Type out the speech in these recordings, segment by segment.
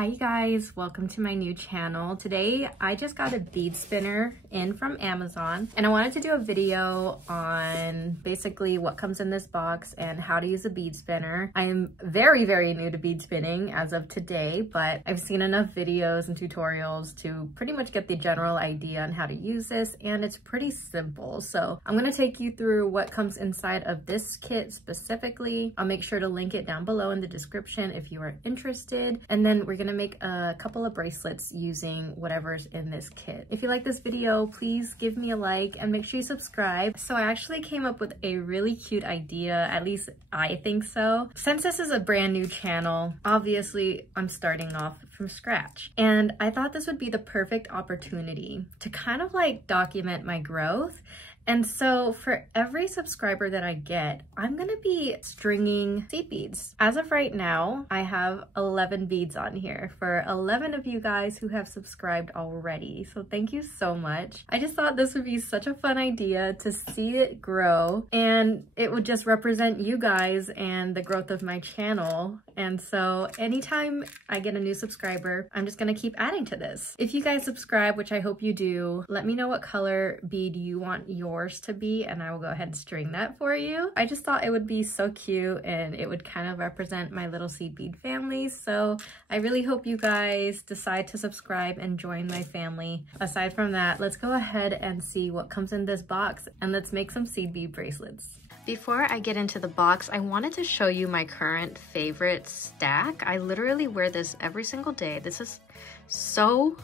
Hi you guys, welcome to my new channel. Today I just got a bead spinner in from Amazon and I wanted to do a video on basically what comes in this box and how to use a bead spinner. I am very new to bead spinning as of today, but I've seen enough videos and tutorials to pretty much get the general idea on how to use this, and it's pretty simple. So I'm going to take you through what comes inside of this kit specifically. I'll make sure to link it down below in the description if you are interested, and then we're gonna make a couple of bracelets using whatever's in this kit. If you like this video, please give me a like and make sure you subscribe. So I actually came up with a really cute idea, at least I think so. Since this is a brand new channel, obviously I'm starting off from scratch. And I thought this would be the perfect opportunity to kind of like document my growth. And so for every subscriber that I get, I'm gonna be stringing seed beads. As of right now, I have 11 beads on here for 11 of you guys who have subscribed already. So thank you so much. I just thought this would be such a fun idea to see it grow, and it would just represent you guys and the growth of my channel. And so anytime I get a new subscriber, I'm just gonna keep adding to this. If you guys subscribe, which I hope you do, let me know what color bead you want yours to be and I will go ahead and string that for you. I just thought it would be so cute and it would kind of represent my little seed bead family. So I really hope you guys decide to subscribe and join my family. Aside from that, let's go ahead and see what comes in this box and let's make some seed bead bracelets. Before I get into the box, I wanted to show you my current favorite stack. I literally wear this every single day. This is so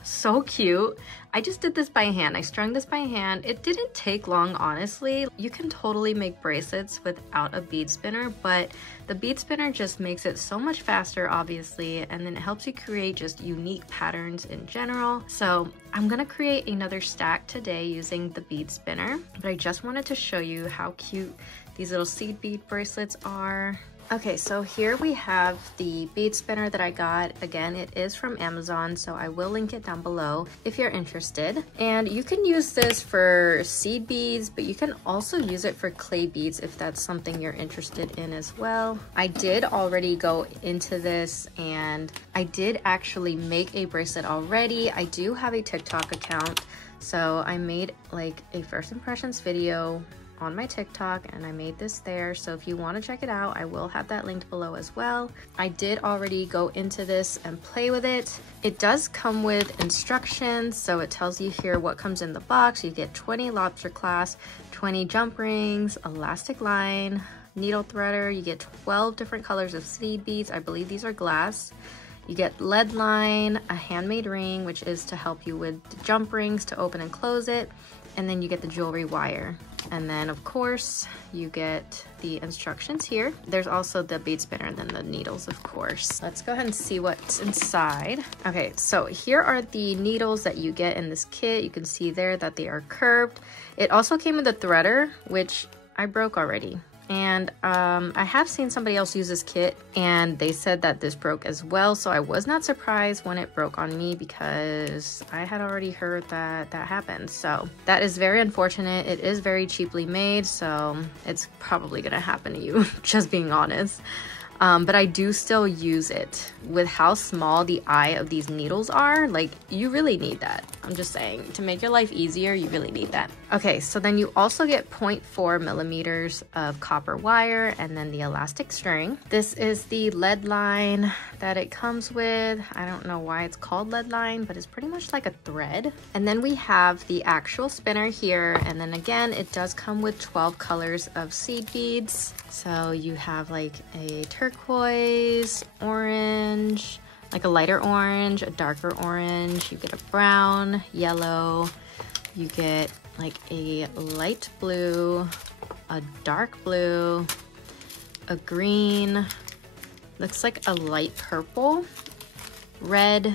cute. I just did this by hand. I strung this by hand. It didn't take long, honestly. You can totally make bracelets without a bead spinner, but the bead spinner just makes it so much faster, obviously, and then it helps you create just unique patterns in general. So I'm gonna create another stack today using the bead spinner, but I just wanted to show you how cute these little seed bead bracelets are. Okay, so here we have the bead spinner that I got. Again, it is from Amazon, so I will link it down below if you're interested. And you can use this for seed beads, but you can also use it for clay beads if that's something you're interested in as well. I did already go into this and I did actually make a bracelet already. I do have a TikTok account, so I made like a first impressions video on my TikTok and I made this there, so if you want to check it out, I will have that linked below as well. I did already go into this and play with it. It does come with instructions, so it tells you here what comes in the box. You get 20 lobster clasps, 20 jump rings, elastic line, needle threader. You get 12 different colors of seed beads. I believe these are glass. You get lead line, a handmade ring, which is to help you with the jump rings to open and close it, and then you get the jewelry wire. And then of course you get the instructions here. There's also the bead spinner and then the needles, of course. Let's go ahead and see what's inside. Okay, so here are the needles that you get in this kit. You can see there that they are curved. It also came with a threader, which I broke already. And I have seen somebody else use this kit and they said that this broke as well, so I was not surprised when it broke on me because I had already heard that that happened. So that is very unfortunate. It is very cheaply made, so it's probably gonna happen to you, just being honest. But I do still use it. With how small the eye of these needles are, like, you really need that. I'm just saying, to make your life easier, you really need that. Okay, so then you also get 0.4 millimeters of copper wire and then the elastic string. This is the lead line that it comes with. I don't know why it's called lead line, but it's pretty much like a thread. And then we have the actual spinner here, and then again, it does come with 12 colors of seed beads. So you have like a turquoise, orange, like a lighter orange, a darker orange, you get a brown, yellow, you get like a light blue, a dark blue, a green, looks like a light purple, red,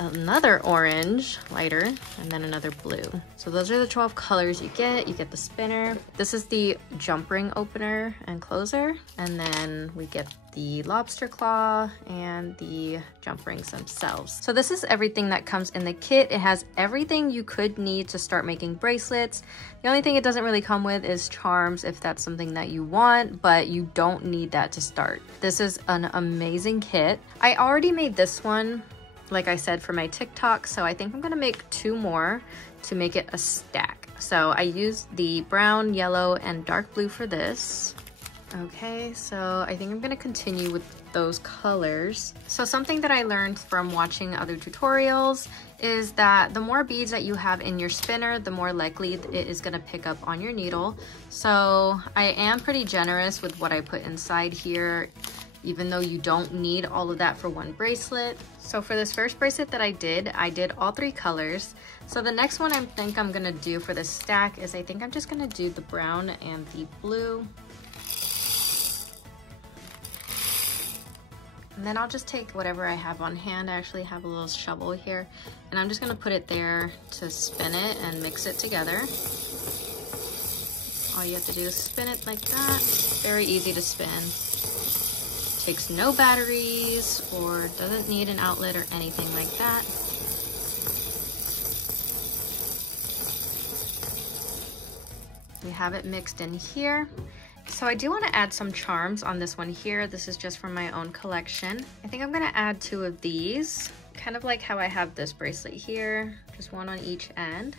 another orange, lighter, and then another blue. So those are the 12 colors you get. You get the spinner. This is the jump ring opener and closer, and then we get the lobster claw, and the jump rings themselves. So this is everything that comes in the kit. It has everything you could need to start making bracelets. The only thing it doesn't really come with is charms if that's something that you want, but you don't need that to start. This is an amazing kit. I already made this one, like I said, for my TikTok, so I think I'm gonna make 2 more to make it a stack. So I used the brown, yellow, and dark blue for this. Okay, so I think I'm gonna continue with those colors. So something that I learned from watching other tutorials is that the more beads that you have in your spinner, the more likely it is gonna pick up on your needle. So I am pretty generous with what I put inside here, even though you don't need all of that for one bracelet. So for this first bracelet that I did all 3 colors. So the next one I think I'm gonna do for this stack is I think I'm just gonna do the brown and the blue. And then I'll just take whatever I have on hand. I actually have a little shovel here, and I'm just gonna put it there to spin it and mix it together. All you have to do is spin it like that. Very easy to spin. Takes no batteries or doesn't need an outlet or anything like that. We have it mixed in here. So I do want to add some charms on this one here. This is just from my own collection. I think I'm going to add 2 of these, kind of like how I have this bracelet here, just 1 on each end.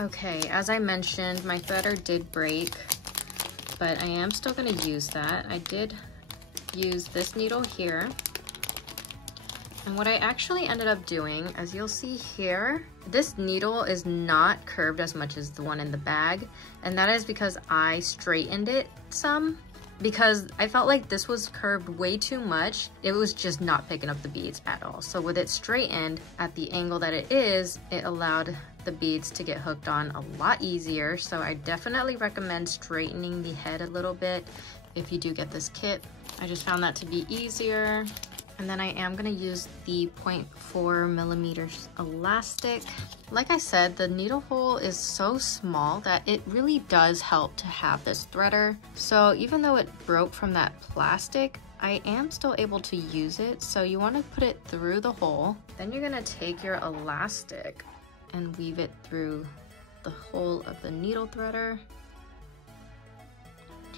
Okay, as I mentioned, my threader did break, but I am still going to use that. I did use this needle here. And what I actually ended up doing, as you'll see here, this needle is not curved as much as the one in the bag. And that is because I straightened it some, because I felt like this was curved way too much. It was just not picking up the beads at all. So with it straightened at the angle that it is, it allowed the beads to get hooked on a lot easier. So I definitely recommend straightening the head a little bit if you do get this kit. I just found that to be easier. And then I am gonna use the 0.4 millimeters elastic. Like I said, the needle hole is so small that it really does help to have this threader. So even though it broke from that plastic, I am still able to use it. So you wanna put it through the hole. Then you're gonna take your elastic and weave it through the hole of the needle threader.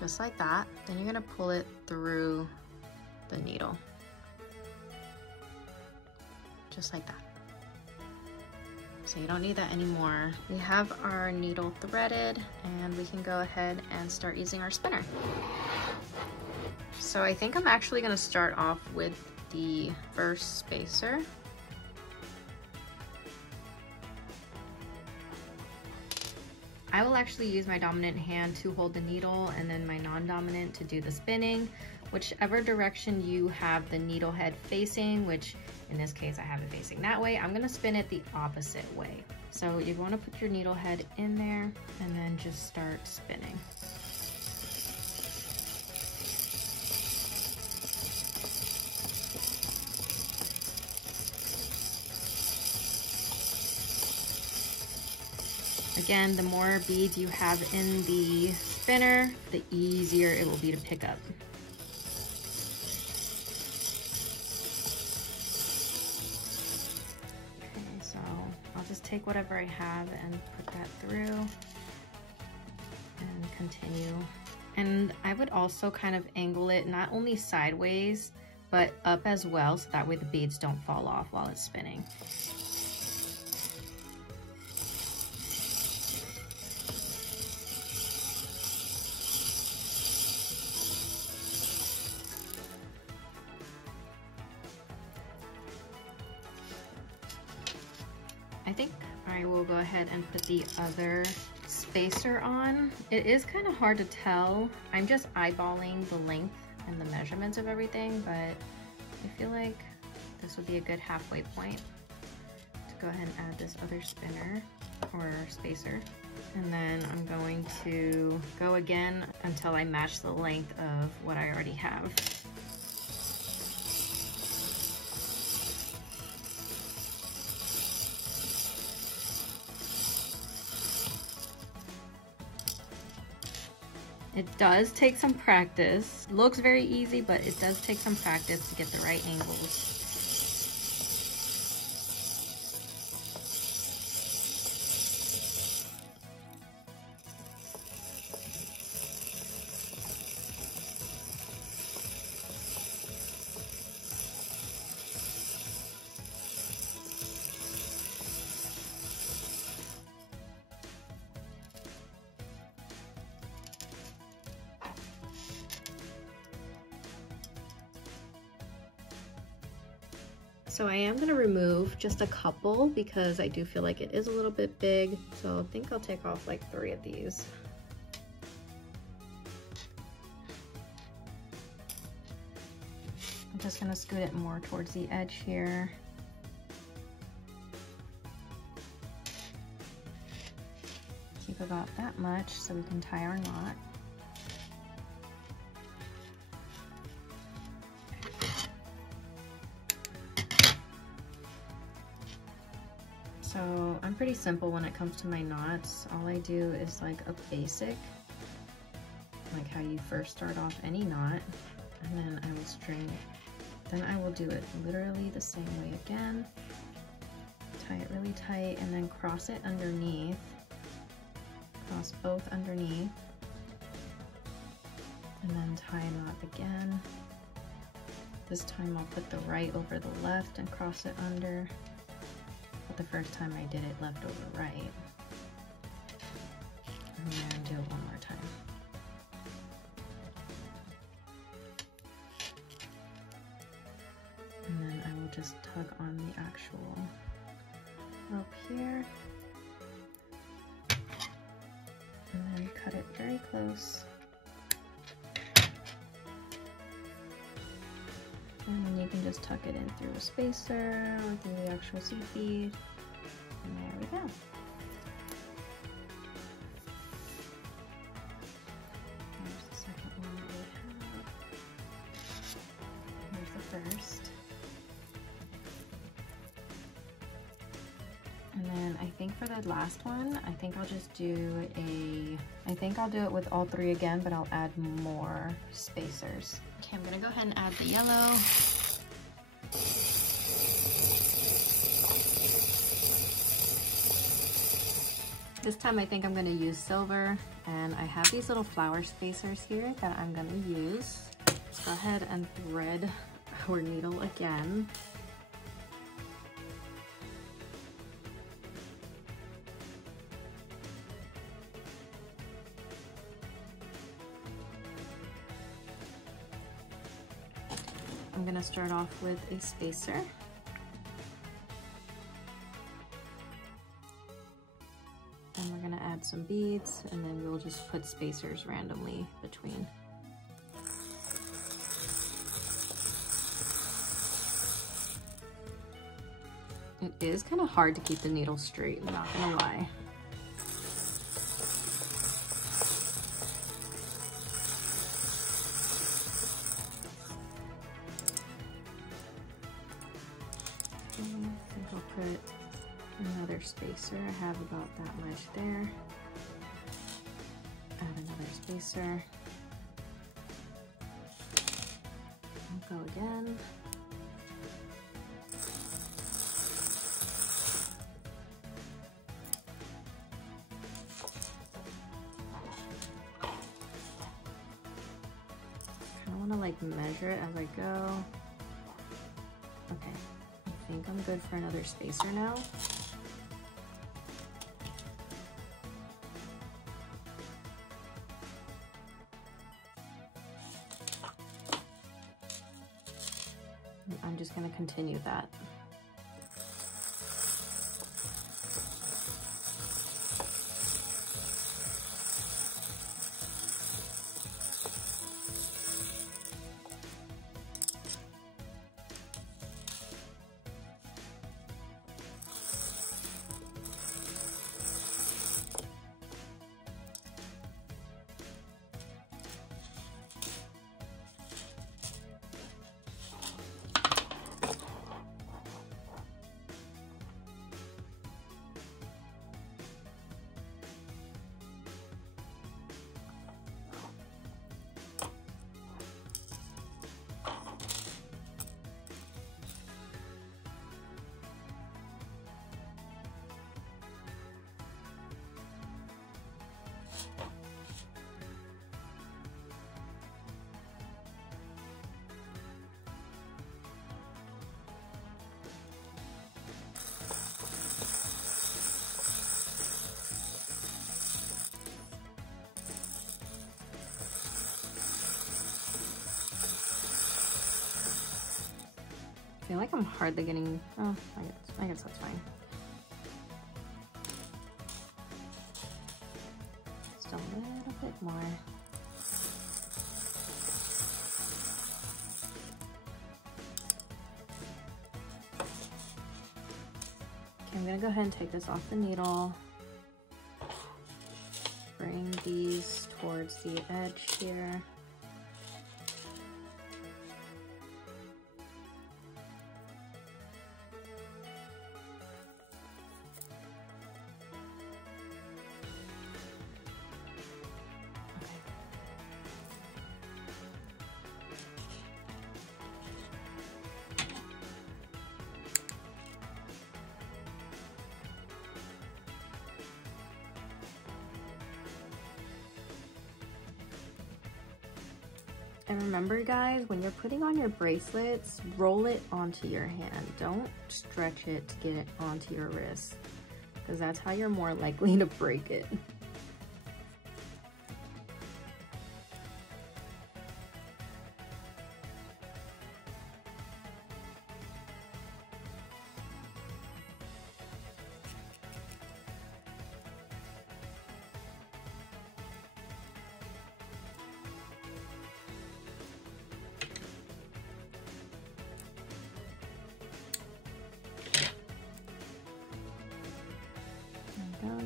Just like that. Then you're gonna pull it through the needle. Just like that. So you don't need that anymore. We have our needle threaded and we can go ahead and start using our spinner. So I think I'm actually gonna start off with the first spacer. I will actually use my dominant hand to hold the needle and then my non-dominant to do the spinning. Whichever direction you have the needle head facing, which in this case I have it facing that way, I'm gonna spin it the opposite way. So you wanna put your needle head in there and then just start spinning. Again, the more beads you have in the spinner, the easier it will be to pick up. Okay, so I'll just take whatever I have and put that through and continue. And I would also kind of angle it not only sideways, but up as well, so that way the beads don't fall off while it's spinning. I think I will go ahead and put the other spacer on. It is kind of hard to tell. I'm just eyeballing the length and the measurements of everything, but I feel like this would be a good halfway point to go ahead and add this other spinner or spacer. And then I'm going to go again until I match the length of what I already have. It does take some practice. Looks very easy, but it does take some practice to get the right angles. So I am gonna remove just a couple because I do feel like it is a little bit big. So I think I'll take off like 3 of these. I'm just gonna scoot it more towards the edge here. Keep about that much so we can tie our knot. So I'm pretty simple when it comes to my knots. All I do is like a basic, like how you first start off any knot, and then I will string it. Then I will do it literally the same way again. Tie it really tight and then cross it underneath. Cross both underneath. And then tie a knot again. This time I'll put the right over the left and cross it under. But the first time I did it left over right. And then do it one more time. And then I will just tug on the actual rope here. And then cut it very close. And then you can just tuck it in through a spacer or through the actual seed bead. And there we go. Here's the second one that we have. Here's the first. And then I think for the last one, I think I'll just do I'll do it with all 3 again, but I'll add more spacers. Okay, I'm gonna go ahead and add the yellow. This time I think I'm gonna use silver, and I have these little flower spacers here that I'm gonna use. Let's go ahead and thread our needle again. I'm gonna start off with a spacer. And we're gonna add some beads, and then we'll just put spacers randomly between. It is kind of hard to keep the needle straight, I'm not gonna lie. I think I'll put another spacer. I have about that much there. Add another spacer. I'll go again. I want to like measure it as I go. Okay. I think I'm good for another spacer now. I'm just going to continue that. I feel like I'm hardly getting, oh, I guess that's fine. Just a little bit more. Okay, I'm gonna go ahead and take this off the needle. Bring these towards the edge here. And remember guys, when you're putting on your bracelets, roll it onto your hand. Don't stretch it to get it onto your wrist, because that's how you're more likely to break it.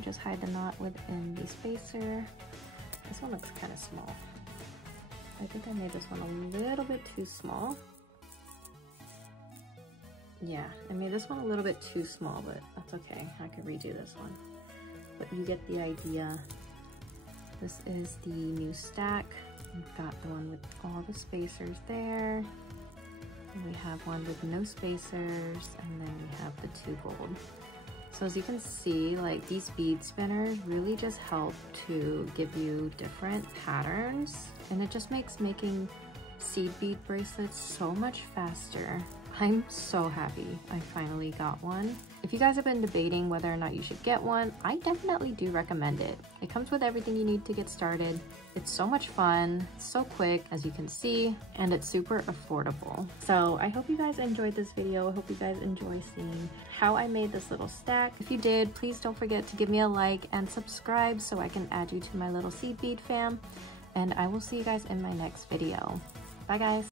Just hide the knot within the spacer. This one looks kind of small. I think I made this one a little bit too small. Yeah, I made this one a little bit too small, but that's okay. I could redo this one. But you get the idea. This is the new stack. We've got the one with all the spacers there. And we have one with no spacers, and then we have the 2 gold. So as you can see, like these bead spinners really just help to give you different patterns, and it just makes making seed bead bracelets so much faster. I'm so happy I finally got one. If you guys have been debating whether or not you should get one, I definitely do recommend it. It comes with everything you need to get started. It's so much fun, so quick, as you can see, and it's super affordable. So I hope you guys enjoyed this video. I hope you guys enjoy seeing how I made this little stack. If you did, please don't forget to give me a like and subscribe so I can add you to my little seed bead fam. And I will see you guys in my next video. Bye guys.